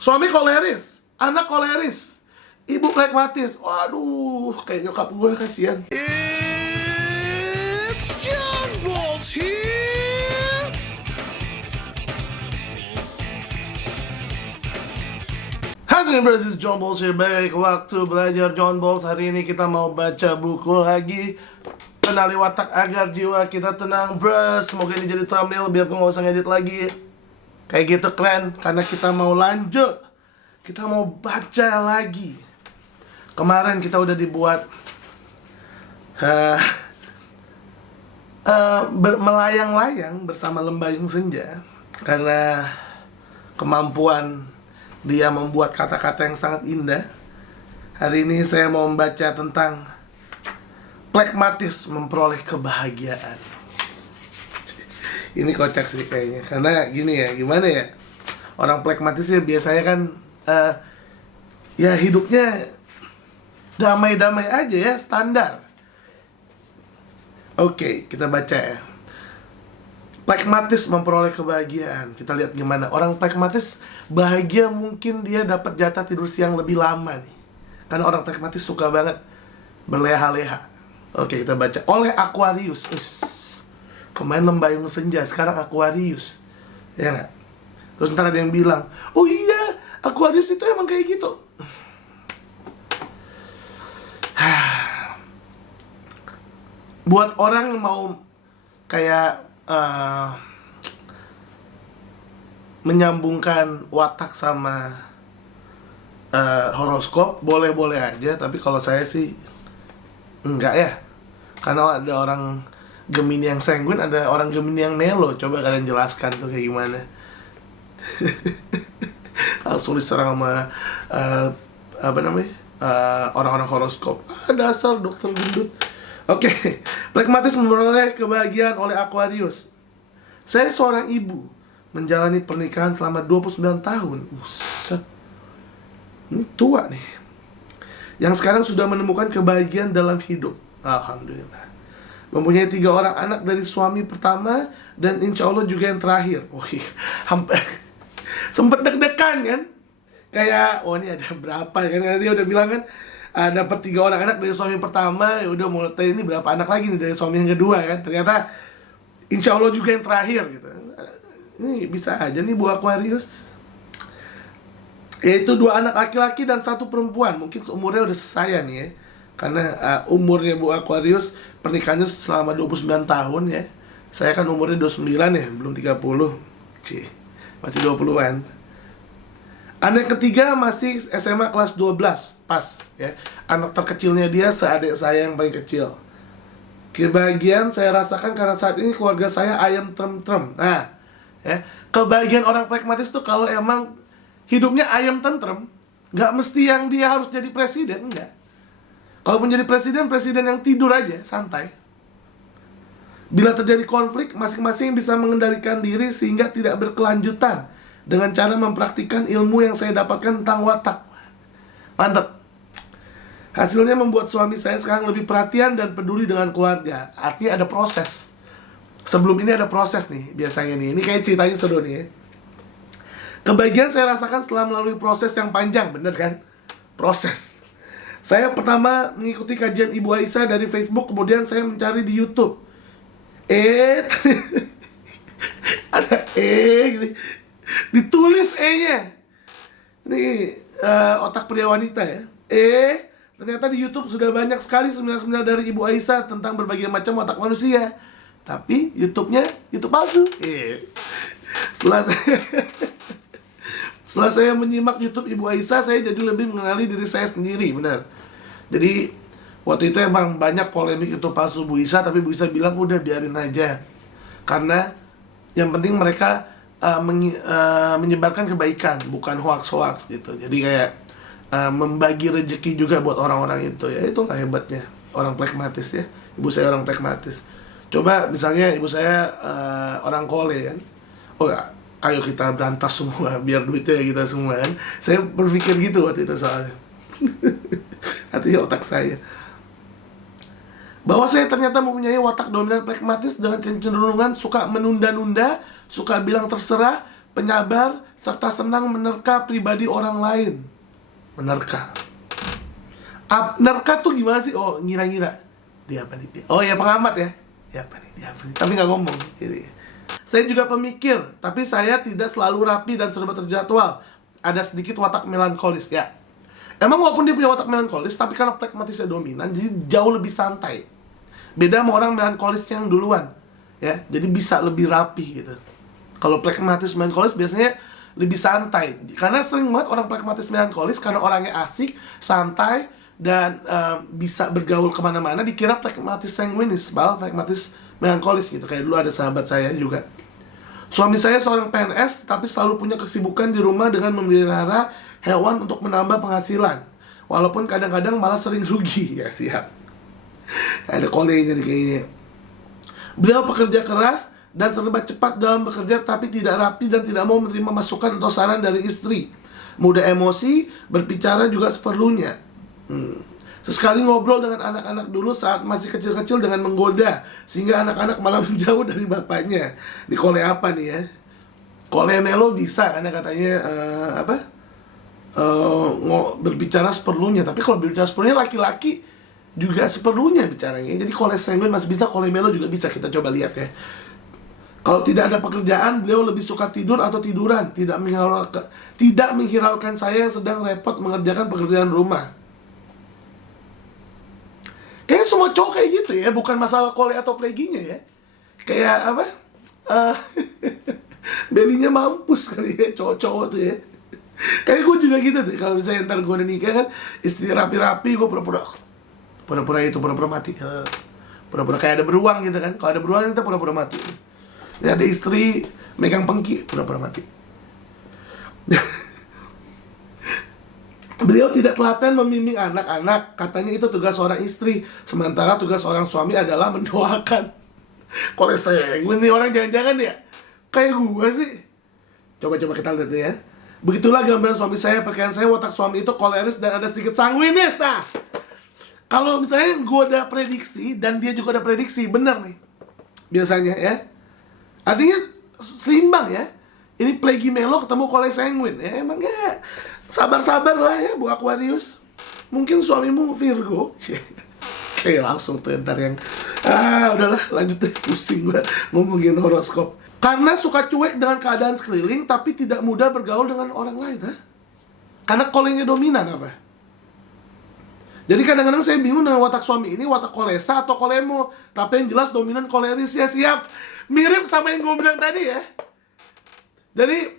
Suami koleris, anak koleris, ibu pragmatis. Waduh, kayak nyokap gue, kasihan. It's John Balls here. Hai Seniors, this is John Balls here. Baik, waktu belajar John Balls. Hari ini kita mau baca buku lagi, Kenali Watak Agar Jiwa Kita Tenang, bros. Semoga ini jadi thumbnail biar gue gak usah ngedit lagi. Kayak gitu keren, karena kita mau lanjut. Kita mau baca lagi. Kemarin kita udah dibuat melayang-layang bersama Lembayung Senja, karena kemampuan dia membuat kata-kata yang sangat indah. Hari ini saya mau membaca tentang pragmatis memperoleh kebahagiaan. Ini kocak sih kayaknya, karena gini ya, gimana ya, orang pragmatis ya biasanya kan ya hidupnya damai-damai aja ya, standar. Oke, kita baca ya. Pragmatis memperoleh kebahagiaan. Kita lihat gimana orang pragmatis bahagia. Mungkin dia dapat jatah tidur siang lebih lama nih, karena orang pragmatis suka banget berleha-leha. Oke, kita baca. Oleh Aquarius. Kemarin Lembayung Senja, sekarang Aquarius, ya nggak? Terus ntar ada yang bilang, oh iya, Aquarius itu emang kayak gitu. Buat orang yang mau kayak menyambungkan watak sama horoskop, boleh-boleh aja. Tapi kalau saya sih enggak ya, karena ada orang Gemini yang sanguin, ada orang Gemini yang melo. Coba kalian jelaskan tuh kayak gimana. Langsung diserang sama orang-orang horoskop. Dasar dokter gendut. Oke, pragmatis memperoleh kebahagiaan oleh Aquarius. Saya seorang ibu, menjalani pernikahan selama 29 tahun. Buset. Ini tua nih. Yang sekarang sudah menemukan kebahagiaan dalam hidup. Alhamdulillah. Mempunyai 3 orang anak dari suami pertama, dan insya Allah juga yang terakhir. Oh iya, hampir sempet deg-degan kan? Kayak, oh ini ada berapa kan? Karena dia udah bilang kan, dapat 3 orang anak dari suami pertama. Ya udah mau tanya ini berapa anak lagi nih dari suami yang kedua kan? Ternyata insya Allah juga yang terakhir gitu. Ini bisa aja nih Bu Aquarius. Yaitu 2 anak laki-laki dan 1 perempuan. Mungkin umurnya udah saya nih ya, karena umurnya Bu Aquarius pernikahannya selama 29 tahun ya. Saya kan umurnya 29 ya, belum 30. Cih, masih 20-an. Anak ketiga masih SMA kelas 12, pas ya. Anak terkecilnya dia seadik saya yang paling kecil. Kebahagiaan saya rasakan karena saat ini keluarga saya ayam trem-trem. Nah, ya, kebahagiaan orang pragmatis tuh kalau emang hidupnya ayam tentrem, nggak mesti yang dia harus jadi presiden, enggak. Kalau menjadi presiden, presiden yang tidur aja, santai. Bila terjadi konflik, masing-masing bisa mengendalikan diri sehingga tidak berkelanjutan dengan cara mempraktikkan ilmu yang saya dapatkan tentang watak. Mantap. Hasilnya membuat suami saya sekarang lebih perhatian dan peduli dengan keluarga. Artinya ada proses. Sebelum ini ada proses nih, biasanya nih. Ini kayak ceritanya seru nih ya. Kebahagiaan saya rasakan setelah melalui proses yang panjang, bener kan? Proses. Saya pertama mengikuti kajian Ibu Aisyah dari Facebook, kemudian saya mencari di YouTube. Ada gitu. Ditulis E-nya. Ini otak pria wanita ya. Ternyata di YouTube sudah banyak sekali seminar-seminar dari Ibu Aisyah tentang berbagai macam watak manusia. Tapi YouTube-nya YouTube palsu. Setelah saya menyimak YouTube Ibu Aisyah, saya jadi lebih mengenali diri saya sendiri, benar. Jadi waktu itu emang banyak polemik YouTube palsu Bu Aisyah, tapi Bu Aisyah bilang udah biarin aja, karena yang penting mereka menyebarkan kebaikan, bukan hoax-hoax gitu. Jadi kayak membagi rezeki juga buat orang-orang itu. Ya itulah hebatnya orang pragmatis ya. Ibu saya orang pragmatis. Coba misalnya ibu saya orang kole kan, oh ya, ayo kita berantas semua biar duitnya kita semua kan. Saya berpikir gitu waktu itu soalnya. Artinya otak saya, bahwa saya ternyata mempunyai watak dominan pragmatis dengan kecenderungan suka menunda-nunda, suka bilang terserah, penyabar, serta senang menerka pribadi orang lain. Menerka. Nerka tuh gimana sih? Oh, ngira-ngira. Dia apa nih? Oh ya, pengamat ya. Dia apa nih? Dia apa nih? Tapi nggak ngomong. Jadi, saya juga pemikir, tapi saya tidak selalu rapi dan serba terjadwal. Ada sedikit watak melankolis ya. Emang walaupun dia punya watak melankolis, tapi karena pragmatisnya dominan, jadi jauh lebih santai. Beda sama orang melankolis yang duluan, ya. Jadi bisa lebih rapi gitu. Kalau pragmatis melankolis biasanya lebih santai. Karena sering banget orang pragmatis melankolis karena orangnya asik, santai, dan bisa bergaul kemana-mana, dikira pragmatis sanguinis, malah pragmatis melankolis gitu. Kayak dulu ada sahabat saya juga. Suami saya seorang PNS, tapi selalu punya kesibukan di rumah dengan memelihara hewan untuk menambah penghasilan. Walaupun kadang-kadang malah sering rugi. Ya siap. Ada kolenya nih kayaknya. Beliau pekerja keras dan serba cepat dalam bekerja, tapi tidak rapi dan tidak mau menerima masukan atau saran dari istri. Mudah emosi, berbicara juga seperlunya. Sesekali ngobrol dengan anak-anak dulu saat masih kecil-kecil dengan menggoda, sehingga anak-anak malah menjauh dari bapaknya. Di kole apa nih ya? Kole melo bisa, karena katanya berbicara seperlunya. Tapi kalau berbicara seperlunya, laki-laki juga seperlunya bicaranya. Jadi kole sanguin masih bisa, kole melo juga bisa. Kita coba lihat ya. Kalau tidak ada pekerjaan, beliau lebih suka tidur atau tiduran. Tidak menghiraukan saya yang sedang repot mengerjakan pekerjaan rumah. Kayaknya semua cowok kayak gitu ya, bukan masalah kole atau pleginya ya. Kayak apa? Belinya mampus kali ya, cowok-cowok tuh ya. Kayak gue juga gitu tuh, kalau misalnya ntar gue udah nikah kan, istri rapi-rapi, gue pura-pura mati. Pura-pura kayak ada beruang gitu kan. Kalau ada beruang, kita pura-pura mati. Ya, ada istri megang pengki, pura-pura mati. Beliau tidak telaten membimbing anak-anak. Katanya itu tugas seorang istri, sementara tugas seorang suami adalah mendoakan. Kalau saya ini orang jangan-jangan ya kayak gue sih. Coba-coba kita lihat ya. Begitulah gambaran suami saya. Perkiraan saya, watak suami itu koleris dan ada sedikit sanguinis. Nah, kalau misalnya gue ada prediksi dan dia juga ada prediksi, bener nih biasanya ya. Artinya seimbang ya. Ini plegi melo ketemu kole sanguin ya. Emang ya, sabar-sabar lah ya Bu Aquarius. Mungkin suamimu Virgo. Langsung tuh ntar yang udahlah lanjut deh, pusing gue ngomongin horoskop. Karena suka cuek dengan keadaan sekeliling, tapi tidak mudah bergaul dengan orang lain. Karena kolenya dominan apa? Jadi kadang-kadang saya bingung dengan watak suami ini, watak kolesa atau kolemo. Tapi yang jelas dominan koleris ya, siap. Mirip sama yang gue bilang tadi ya. Jadi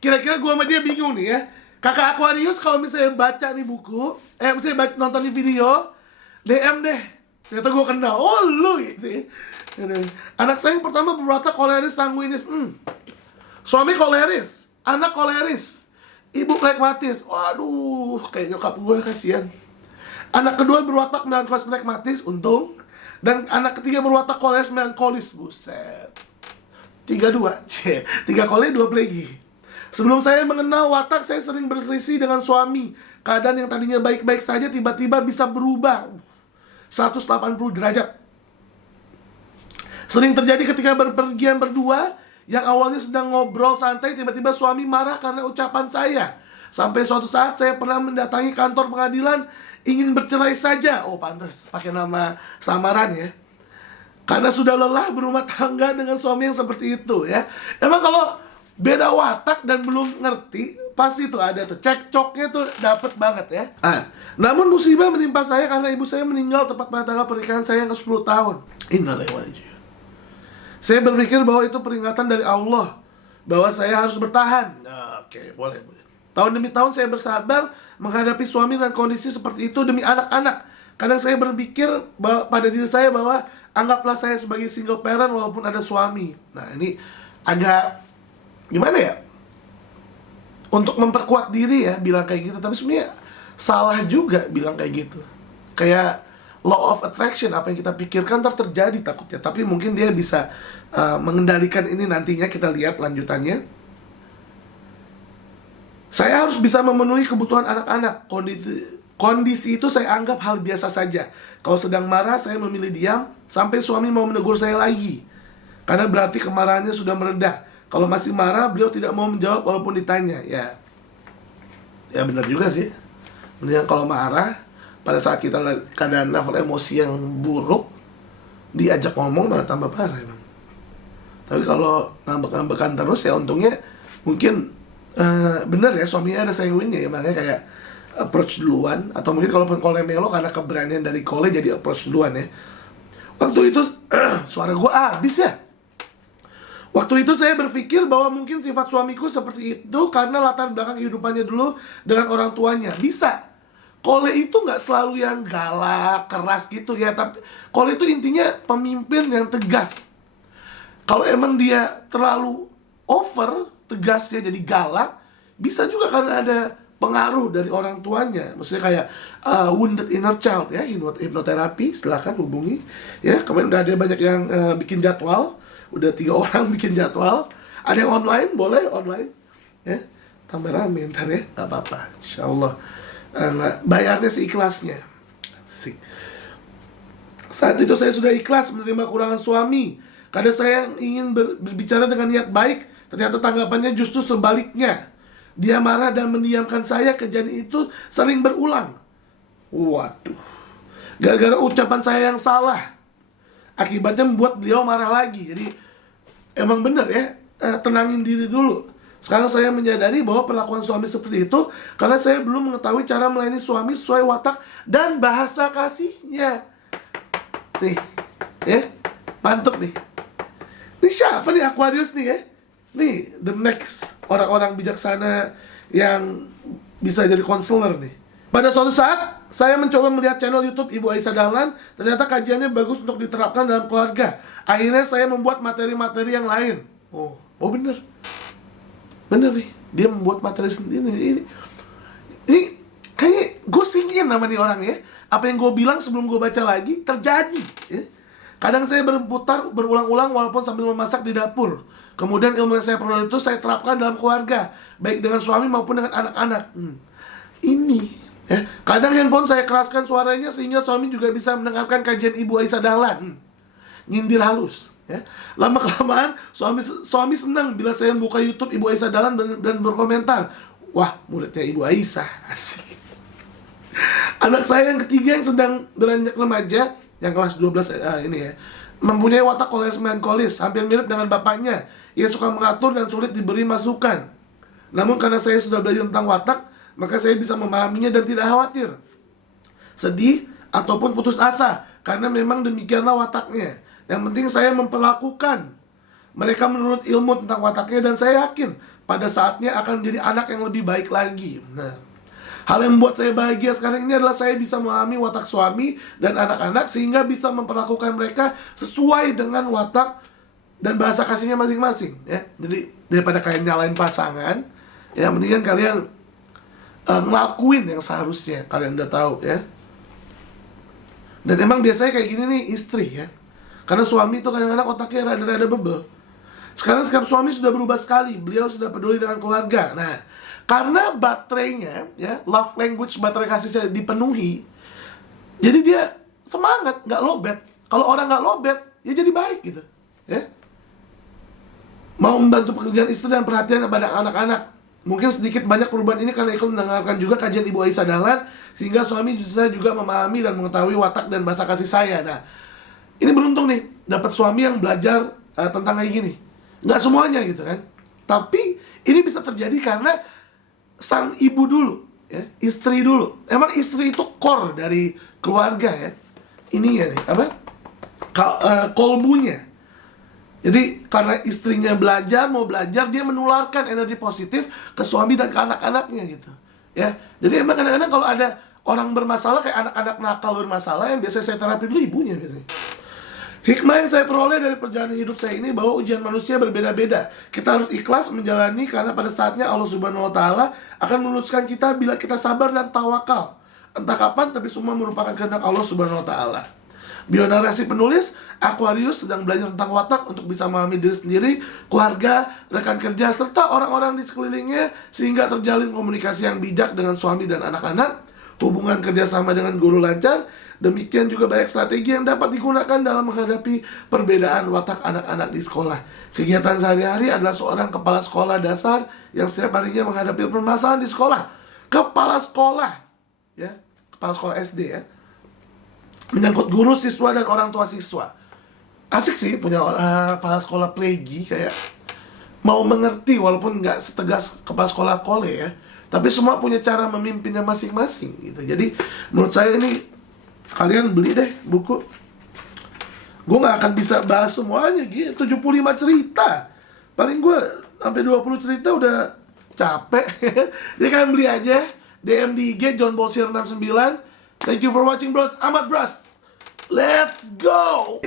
kira-kira gue sama dia bingung nih ya. Kakak Aquarius kalau misalnya baca nih buku, misalnya nonton di video, DM deh. Ternyata gue kenal, oh lu gitu ya. Anak saya yang pertama berwatak koleris sanguinis. Suami koleris, anak koleris, ibu pragmatis. Waduh, kayak nyokap gue, kasihan. Anak kedua berwatak melankolis pragmatis, untung. Dan anak ketiga berwatak koleris melankolis. Buset. 3-2, 3 kole 2 plegi. Sebelum saya mengenal watak, saya sering berselisih dengan suami. Keadaan yang tadinya baik-baik saja tiba-tiba bisa berubah 180 derajat. Sering terjadi ketika berpergian berdua, yang awalnya sedang ngobrol santai, tiba-tiba suami marah karena ucapan saya. Sampai suatu saat saya pernah mendatangi kantor pengadilan, ingin bercerai saja. Oh pantas, pakai nama samaran ya. Karena sudah lelah berumah tangga dengan suami yang seperti itu ya. Emang kalau beda watak dan belum ngerti, pasti tuh ada tuh cekcoknya tuh dapet banget ya. Namun musibah menimpa saya karena ibu saya meninggal tepat pada tanggal pernikahan saya yang ke-10 tahun. Innalillahi. Saya berpikir bahwa itu peringatan dari Allah bahwa saya harus bertahan. Oke, boleh. Tahun demi tahun saya bersabar menghadapi suami dan kondisi seperti itu demi anak-anak. Kadang saya berpikir pada diri saya bahwa anggaplah saya sebagai single parent walaupun ada suami. Nah ini agak gimana ya? Untuk memperkuat diri ya bilang kayak gitu. Tapi sebenarnya salah juga bilang kayak gitu. Kayak law of attraction, apa yang kita pikirkan terjadi takutnya. Tapi mungkin dia bisa mengendalikan ini nantinya, kita lihat lanjutannya. Saya harus bisa memenuhi kebutuhan anak-anak. Kondisi itu saya anggap hal biasa saja. Kalau sedang marah, saya memilih diam sampai suami mau menegur saya lagi. Karena berarti kemarahannya sudah meredah. Kalau masih marah, beliau tidak mau menjawab walaupun ditanya. Ya benar juga sih. Mendingan kalau marah, pada saat kita keadaan level emosi yang buruk, diajak ngomong malah tambah parah emang. Tapi kalau ngambek-ngambekan terus ya untungnya mungkin bener ya suaminya ada sanguinnya ya, makanya kayak approach duluan. Atau mungkin kalau melo karena keberanian dari Cole jadi approach duluan ya. Waktu itu suara gue habis ya. Waktu itu saya berpikir bahwa mungkin sifat suamiku seperti itu karena latar belakang kehidupannya dulu dengan orang tuanya. Bisa. Cole itu nggak selalu yang galak, keras gitu ya. Tapi Cole itu intinya pemimpin yang tegas. Kalau emang dia terlalu over, tegasnya jadi galak, bisa juga karena ada pengaruh dari orang tuanya. Maksudnya kayak wounded inner child ya, hipnoterapi, silahkan hubungi ya. Kemarin udah ada banyak yang bikin jadwal, udah 3 orang bikin jadwal. Ada yang online, boleh online ya. Tambah rame ntar ya, gak apa-apa, insyaallah. Bayarnya seikhlasnya. Asik. Saat itu saya sudah ikhlas menerima kurangan suami. Kadang saya ingin berbicara dengan niat baik, ternyata tanggapannya justru sebaliknya. Dia marah dan mendiamkan saya. Kejadian itu sering berulang. Waduh. Gara-gara ucapan saya yang salah, akibatnya membuat beliau marah lagi. Jadi emang bener ya, tenangin diri dulu. Sekarang saya menyadari bahwa perlakuan suami seperti itu karena saya belum mengetahui cara melayani suami sesuai watak dan bahasa kasihnya. Nih, ya, mantep nih. Ini siapa nih Aquarius nih ya? Nih, the next orang-orang bijaksana yang bisa jadi konselor nih. Pada suatu saat, saya mencoba melihat channel YouTube Ibu Aisyah Dahlan. Ternyata kajiannya bagus untuk diterapkan dalam keluarga. Akhirnya saya membuat materi-materi yang lain. Oh bener. Bener nih, dia membuat materi sendiri. Ini kayak gue singin nama nih orang ya. Apa yang gue bilang sebelum gue baca lagi, terjadi ya. Kadang saya berputar berulang-ulang walaupun sambil memasak di dapur. Kemudian ilmu yang saya peroleh itu saya terapkan dalam keluarga, baik dengan suami maupun dengan anak-anak. Ini ya. Kadang handphone saya keraskan suaranya sehingga suami juga bisa mendengarkan kajian Ibu Aisyah Dahlan. Nyindir halus ya. Lama-kelamaan suami senang bila saya buka YouTube Ibu Aisyah Dahlan dan berkomentar, "Wah, muridnya Ibu Aisyah." Asik. Anak saya yang ketiga yang sedang beranjak remaja, yang kelas 12 ini ya, mempunyai watak melankolis, hampir mirip dengan bapaknya. Ia suka mengatur dan sulit diberi masukan. Namun karena saya sudah belajar tentang watak, maka saya bisa memahaminya dan tidak khawatir, sedih, ataupun putus asa, karena memang demikianlah wataknya. Yang penting saya memperlakukan mereka menurut ilmu tentang wataknya, dan saya yakin pada saatnya akan menjadi anak yang lebih baik lagi. Nah, hal yang membuat saya bahagia sekarang ini adalah saya bisa memahami watak suami dan anak-anak sehingga bisa memperlakukan mereka sesuai dengan watak dan bahasa kasihnya masing-masing ya. Jadi daripada kalian nyalain pasangan, ya mendingan kalian ngelakuin yang seharusnya kalian udah tahu ya. Dan emang biasanya kayak gini nih istri ya. Karena suami itu kadang-kadang otaknya rada-rada bebel. Sekarang sikap suami sudah berubah sekali. Beliau sudah peduli dengan keluarga. Nah, karena baterainya, ya, love language baterai kasihnya dipenuhi, jadi dia semangat, nggak lowbat. Kalau orang nggak lowbat, ya jadi baik gitu, ya. Mau membantu pekerjaan istri dan perhatian kepada anak-anak. Mungkin sedikit banyak perubahan ini karena ikut mendengarkan juga kajian Ibu Aisyah Dahlan, sehingga suami saya juga memahami dan mengetahui watak dan bahasa kasih saya. Nah, ini beruntung nih, dapat suami yang belajar tentang kayak gini. Nggak semuanya gitu kan. Tapi ini bisa terjadi karena sang ibu dulu, ya, istri dulu. Emang istri itu core dari keluarga ya. Ini ya nih, apa? Kolbunya. Jadi karena istrinya mau belajar, dia menularkan energi positif ke suami dan ke anak-anaknya gitu. Ya. Jadi emang kadang-kadang kalau ada orang bermasalah kayak anak-anak nakal bermasalah, yang biasanya saya terapi dulu ibunya biasanya. Hikmah yang saya peroleh dari perjalanan hidup saya ini bahwa ujian manusia berbeda-beda. Kita harus ikhlas menjalani karena pada saatnya Allah Subhanahu wa taala akan meluluskan kita bila kita sabar dan tawakal. Entah kapan, tapi semua merupakan kehendak Allah Subhanahu wa taala. Bionarasi penulis, Aquarius sedang belajar tentang watak untuk bisa memahami diri sendiri, keluarga, rekan kerja, serta orang-orang di sekelilingnya sehingga terjalin komunikasi yang bijak dengan suami dan anak-anak, hubungan kerjasama dengan guru lancar, Demikian juga banyak strategi yang dapat digunakan dalam menghadapi perbedaan watak anak-anak di sekolah. Kegiatan sehari-hari adalah seorang kepala sekolah dasar yang setiap harinya menghadapi permasalahan di sekolah. Kepala sekolah, ya, kepala sekolah SD ya, menyangkut guru, siswa, dan orang tua siswa. Asik sih punya kepala sekolah plegi, kayak mau mengerti walaupun nggak setegas kepala sekolah kole ya. Tapi semua punya cara memimpinnya masing-masing gitu. Jadi menurut saya ini kalian beli deh buku. Gue gak akan bisa bahas semuanya gitu, 75 cerita. Paling gue sampai 20 cerita udah capek. Jadi kalian beli aja. DM di IG John Bolsir 69. Thank you for watching bros. Amat bros. Let's go.